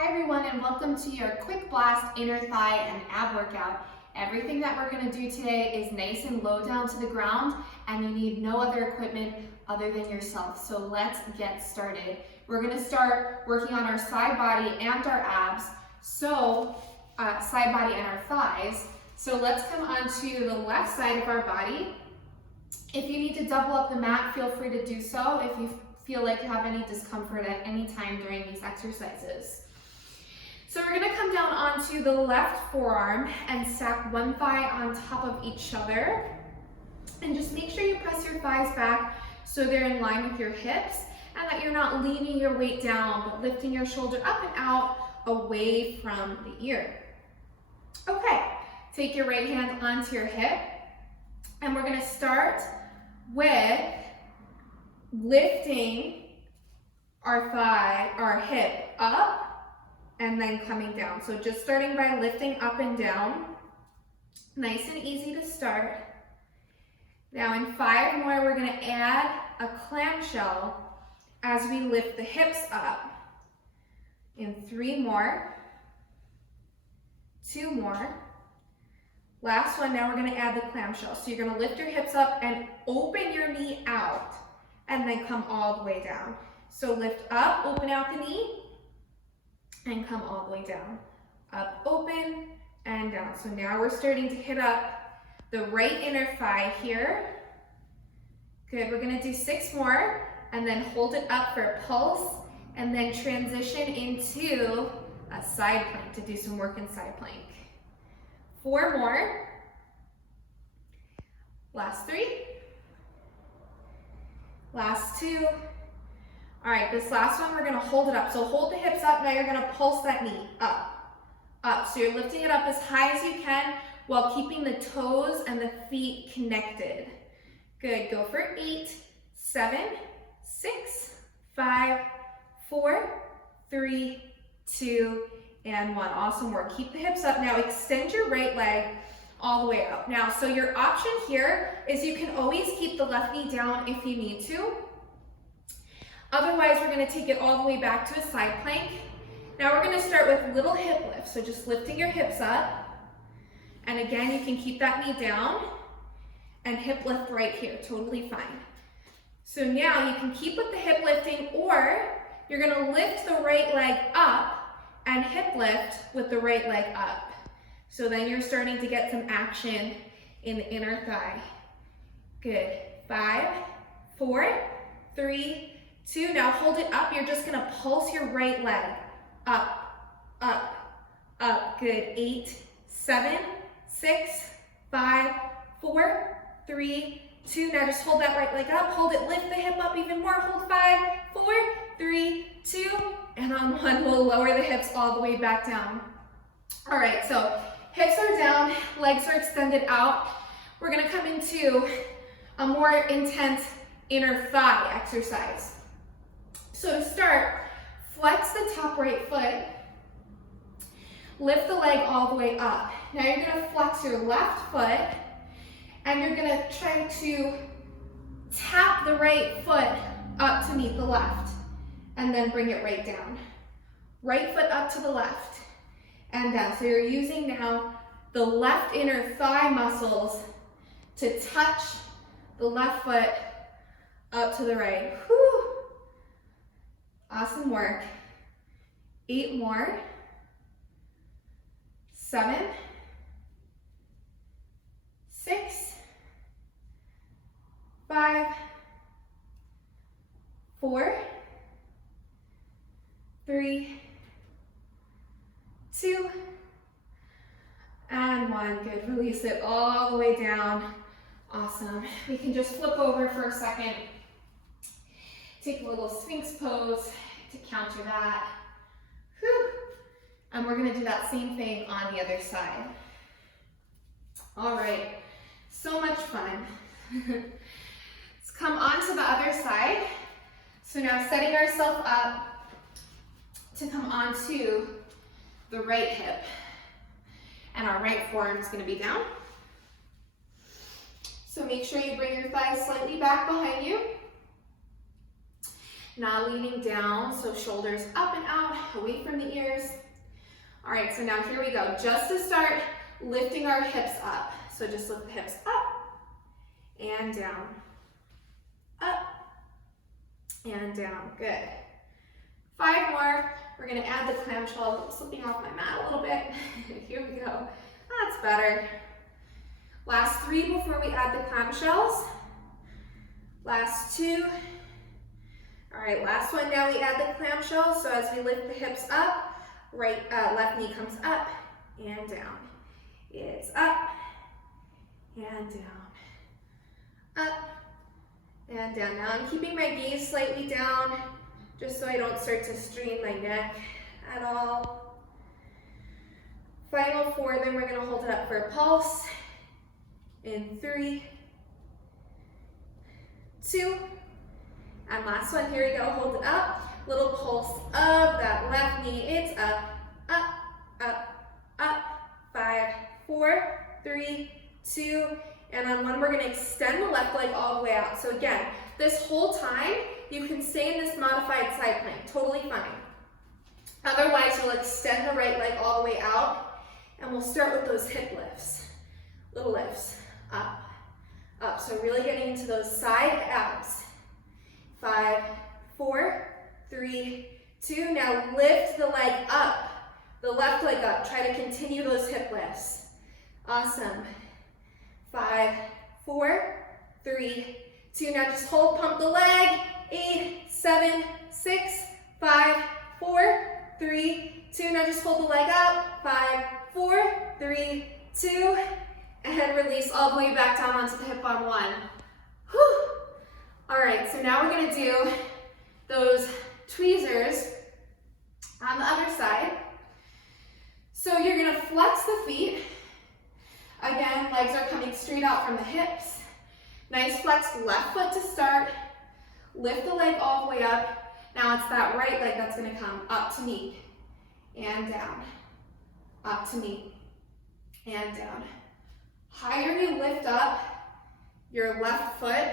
Hi everyone, and welcome to your quick blast inner thigh and ab workout. Everything that we're going to do today is nice and low down to the ground, and you need no other equipment other than yourself. So let's get started. We're going to start working on our side body and our abs, side body and our thighs. So let's come onto the left side of our body. If you need to double up the mat, feel free to do so if you feel like you have any discomfort at any time during these exercises. So we're going to come down onto the left forearm and stack one thigh on top of each other. And just make sure you press your thighs back so they're in line with your hips and that you're not leaning your weight down, but lifting your shoulder up and out away from the ear. Okay, take your right hand onto your hip, and we're going to start with lifting our hip up and then coming down. So just starting by lifting up and down. Nice and easy to start. Now in 5 more, we're going to add a clam shell as we lift the hips up. In 3 more. 2 more. Last one, now we're going to add the clam shell. So you're going to lift your hips up and open your knee out and then come all the way down. So lift up, open out the knee, and come all the way down. Up, open, and down. So now we're starting to hit up the right inner thigh here. Good, we're gonna do 6 more, and then hold it up for a pulse, and then transition into a side plank to do some work in side plank. 4 more. Last 3. Last 2. All right, this last one, we're gonna hold it up. So hold the hips up, now you're gonna pulse that knee up, up. So you're lifting it up as high as you can while keeping the toes and the feet connected. Good, go for 8, 7, 6, 5, 4, 3, 2, and 1. Awesome work. Keep the hips up. Now extend your right leg all the way up. Now, so your option here is you can always keep the left knee down if you need to. Otherwise, we're going to take it all the way back to a side plank. Now we're going to start with little hip lifts. So just lifting your hips up. And again, you can keep that knee down and hip lift right here, totally fine. So now you can keep with the hip lifting, or you're going to lift the right leg up and hip lift with the right leg up. So then you're starting to get some action in the inner thigh. Good. 5, 4, 3, 2, now hold it up. You're just gonna pulse your right leg. Up, up, up. Good. 8, 7, 6, 5, 4, 3, 2. Now just hold that right leg up. Hold it, lift the hip up even more. Hold 5, 4, 3, 2, and on 1, we'll lower the hips all the way back down. All right, so hips are down, legs are extended out. We're gonna come into a more intense inner thigh exercise. So to start, flex the top right foot, lift the leg all the way up. Now you're going to flex your left foot, and you're going to try to tap the right foot up to meet the left, and then bring it right down. Right foot up to the left, and down. So you're using now the left inner thigh muscles to touch the left foot up to the right. Whew. Awesome work. 8 more. 7, 6, 5, 4, 3, 2, and 1. Good. Release it all the way down. Awesome. We can just flip over for a second. Take a little Sphinx pose to counter that. Whew. And we're going to do that same thing on the other side. All right, so much fun. Let's come on to the other side. So now setting ourselves up to come onto the right hip. And our right forearm is going to be down. So make sure you bring your thighs slightly back behind you. Not leaning down, so shoulders up and out, away from the ears. All right, so now here we go. Just to start, lifting our hips up. So just lift the hips up and down, up and down. Good. 5 more. We're gonna add the clamshell. I'm slipping off my mat a little bit. Here we go. That's better. Last 3 before we add the clamshells. Last 2. All right, last one. Now we add the clamshell. So as we lift the hips up, left knee comes up and down. It's up and down, up and down. Now I'm keeping my gaze slightly down just so I don't start to strain my neck at all. Final 4, then we're gonna hold it up for a pulse in 3, 2, and last one, here we go, hold it up. Little pulse of that left knee, it's up, up, up, up. 5, 4, 3, 2, and on 1, we're gonna extend the left leg all the way out. So again, this whole time, you can stay in this modified side plank, totally fine. Otherwise, you'll extend the right leg all the way out, and we'll start with those hip lifts. Little lifts, up, up. So really getting into those side abs. 5, 4, 3, 2. Now lift the leg up, the left leg up. Try to continue those hip lifts. Awesome. 5, 4, 3, 2. Now just hold, pump the leg. 8, 7, 6, 5, 4, 3, 2. Now just hold the leg up. 5, 4, 3, 2. And release all the way back down onto the hip on 1. Whew. All right, so now we're gonna do those tweezers on the other side. So you're gonna flex the feet. Again, legs are coming straight out from the hips. Nice flexed left foot to start. Lift the leg all the way up. Now it's that right leg that's gonna come up to meet and down. Up to meet and down. Higher you lift up your left foot,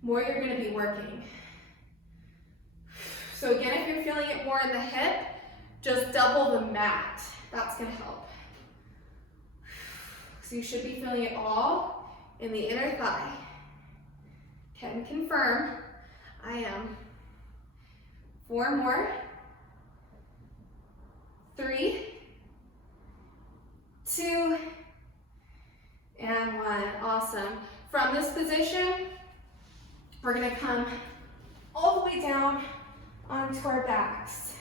more you're gonna be working. So again, if you're feeling it more in the hip, just double the mat. That's gonna help. So you should be feeling it all in the inner thigh. Can confirm, I am. 4 more. 3, 2, and 1. Awesome. From this position, we're gonna come all the way down onto our backs.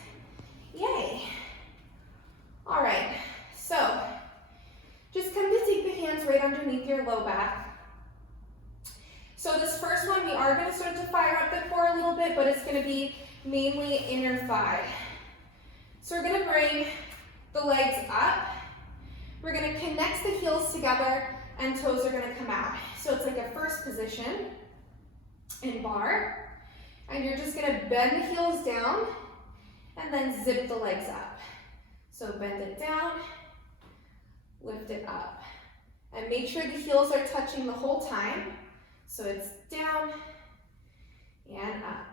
Yay. All right, so just come to take the hands right underneath your low back. So this first one, we are gonna start to fire up the core a little bit, but it's gonna be mainly inner thigh. So we're gonna bring the legs up. We're gonna connect the heels together and toes are gonna come out. So it's like a first position in bar. And you're just gonna bend the heels down and then zip the legs up. So bend it down, lift it up. And make sure the heels are touching the whole time. So it's down and up,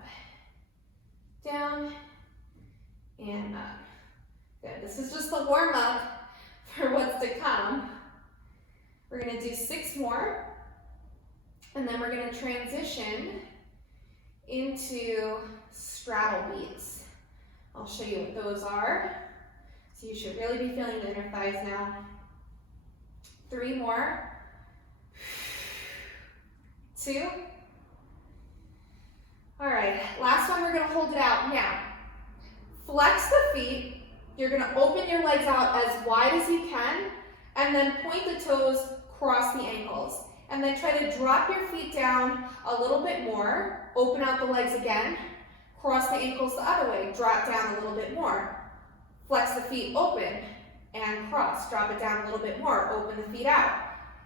down and up. Good, this is just the warm up for what's to come. We're gonna do 6 more, and then we're gonna transition into straddle beats. I'll show you what those are. So you should really be feeling the inner thighs now. 3 more. 2. All right, last one, we're gonna hold it out. Now, flex the feet. You're gonna open your legs out as wide as you can, and then point the toes, cross the ankles. And then try to drop your feet down a little bit more. Open out the legs again. Cross the ankles the other way. Drop down a little bit more. Flex the feet open and cross. Drop it down a little bit more. Open the feet out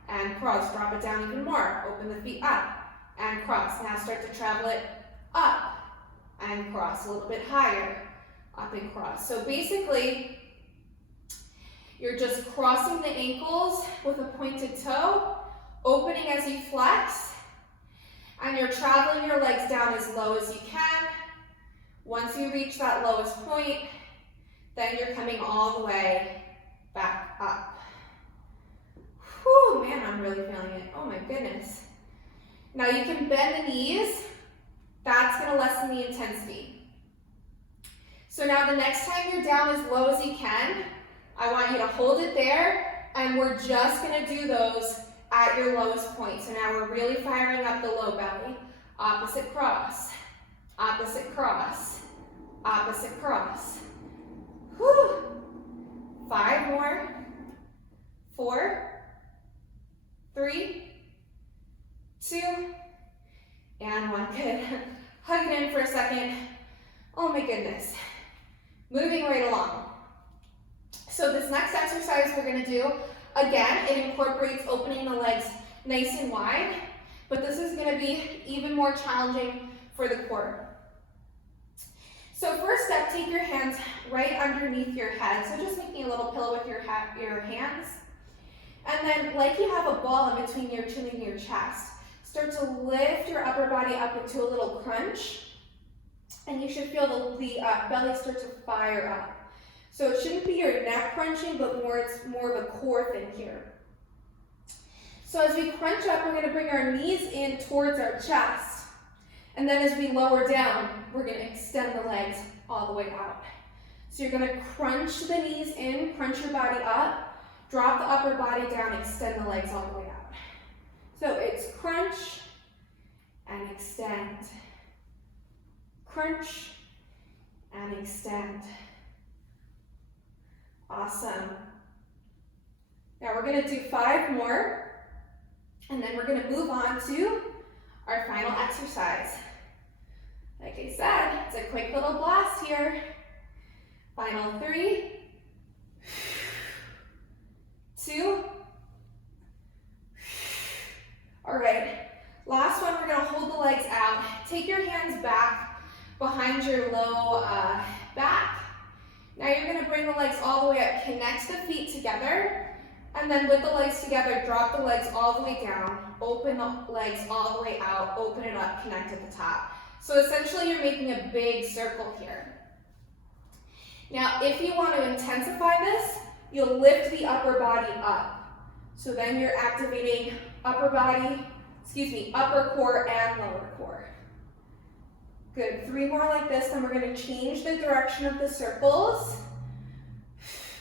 and cross. Drop it down even more. Open the feet up and cross. Now start to travel it up and cross. A little bit higher. Up and cross. So basically, you're just crossing the ankles with a pointed toe, opening as you flex, and you're traveling your legs down as low as you can, Once you reach that lowest point, then you're coming all the way back up. Whew, man, I'm really feeling it. Oh my goodness. Now you can bend the knees. That's gonna lessen the intensity. So now the next time you're down as low as you can, I want you to hold it there, and we're just gonna do those at your lowest point. So now we're really firing up the low belly. Opposite cross, opposite cross, opposite cross. Whew. 5 more. 4, 3, 2, and 1. Good. Hug it in for a second. Oh my goodness. Moving right along. So this next exercise we're going to do, again, it incorporates opening the legs nice and wide, but this is going to be even more challenging for the core. So first step, take your hands right underneath your head. So just making a little pillow with your hands. And then, like you have a ball in between your chin and your chest, start to lift your upper body up into a little crunch. And you should feel the belly start to fire up. So it shouldn't be your neck crunching, but it's more of a core thing here. So as we crunch up, we're going to bring our knees in towards our chest. And then as we lower down, we're going to extend the legs all the way out. So you're going to crunch the knees in, crunch your body up, drop the upper body down, extend the legs all the way out. So it's crunch and extend. Crunch and extend. Awesome. Now we're going to do 5 more, and then we're going to move on to our final exercise. Like I said, it's a quick little blast here. Final 3, 2. All right, last one, we're going to hold the legs out. Take your hands back behind your low back. Now you're going to bring the legs all the way up, connect the feet together, and then with the legs together, drop the legs all the way down, open the legs all the way out, open it up, connect at the top. So essentially you're making a big circle here. Now if you want to intensify this, you'll lift the upper body up. So then you're activating upper core and lower core. Good, 3 more like this, then we're going to change the direction of the circles.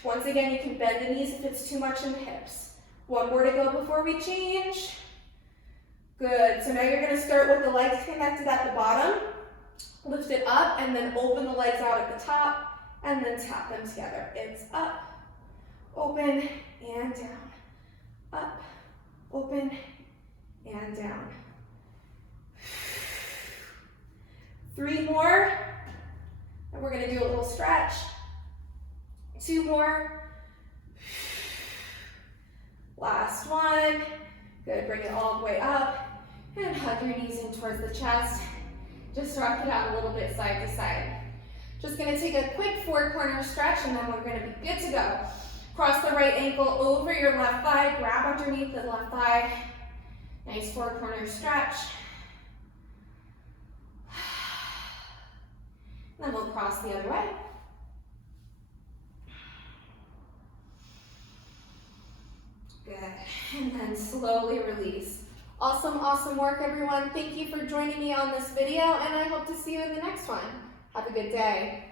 Once again, you can bend the knees if it's too much in the hips. 1 more to go before we change. Good, so now you're going to start with the legs connected at the bottom, lift it up, and then open the legs out at the top, and then tap them together. It's up, open, and down. Up, open, and down. 3 more, and we're going to do a little stretch. 2 more. Last one. Good, bring it all the way up, and hug your knees in towards the chest. Just rock it out a little bit side to side. Just going to take a quick 4-corner stretch, and then we're going to be good to go. Cross the right ankle over your left thigh, grab underneath the left thigh. Nice 4-corner stretch. Then we'll cross the other way. Good, and then slowly release. Awesome, awesome work, everyone. Thank you for joining me on this video, and I hope to see you in the next one. Have a good day.